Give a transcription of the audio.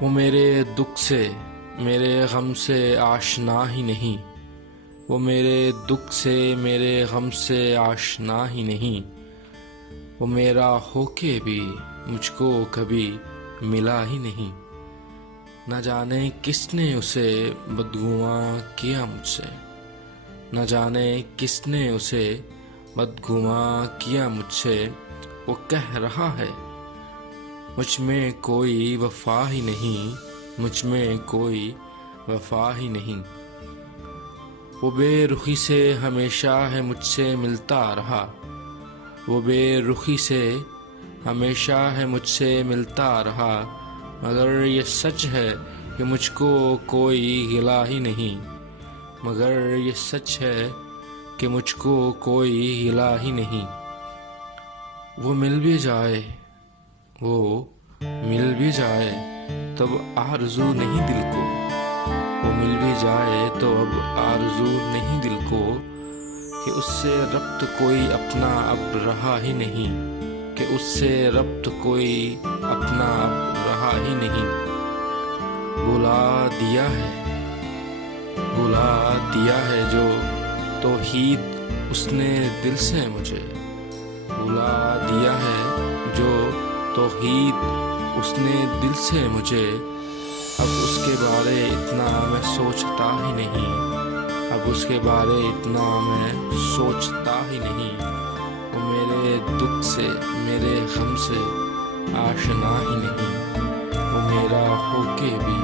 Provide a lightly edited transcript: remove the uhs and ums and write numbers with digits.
وہ میرے دکھ سے میرے غم سے آشنا ہی نہیں، وہ میرے دکھ سے میرے غم سے آشنا ہی نہیں، وہ میرا ہو کے بھی مجھ کو کبھی ملا ہی نہیں۔ نہ جانے کس نے اسے بدگماں کیا مجھ سے، نہ جانے کس نے اسے بدگماں کیا مجھ سے۔ وہ کہہ رہا ہے مجھ میں کوئی وفا ہی نہیں، مجھ میں کوئی وفا ہی نہیں۔ وہ بے رخی سے ہمیشہ ہے مجھ سے ملتا رہا، وہ بے رخی سے ہمیشہ ہے مجھ سے ملتا رہا، مگر یہ سچ ہے کہ مجھ کو کوئی گلہ ہی نہیں، مگر یہ سچ ہے کہ مجھ کو کوئی گلہ ہی نہیں۔ وہ مل بھی جائے، وہ مل بھی جائے تب آرزو نہیں دل کو، وہ مل بھی جائے تو اب آرزو نہیں دل کو، کہ اس سے ربط کوئی اپنا اب رہا ہی نہیں، کہ اس سے ربط کوئی اپنا اب رہا ہی نہیں۔ بلا دیا ہے، بلا دیا ہے جو توحید اس نے دل سے مجھے، بلا دیا ہے جو توحید اس نے دل سے مجھے، اب اس کے بارے اتنا میں سوچتا ہی نہیں، اب اس کے بارے اتنا میں سوچتا ہی نہیں۔ وہ میرے دکھ سے میرے غم سے آشنا ہی نہیں، وہ میرا ہو کے بھی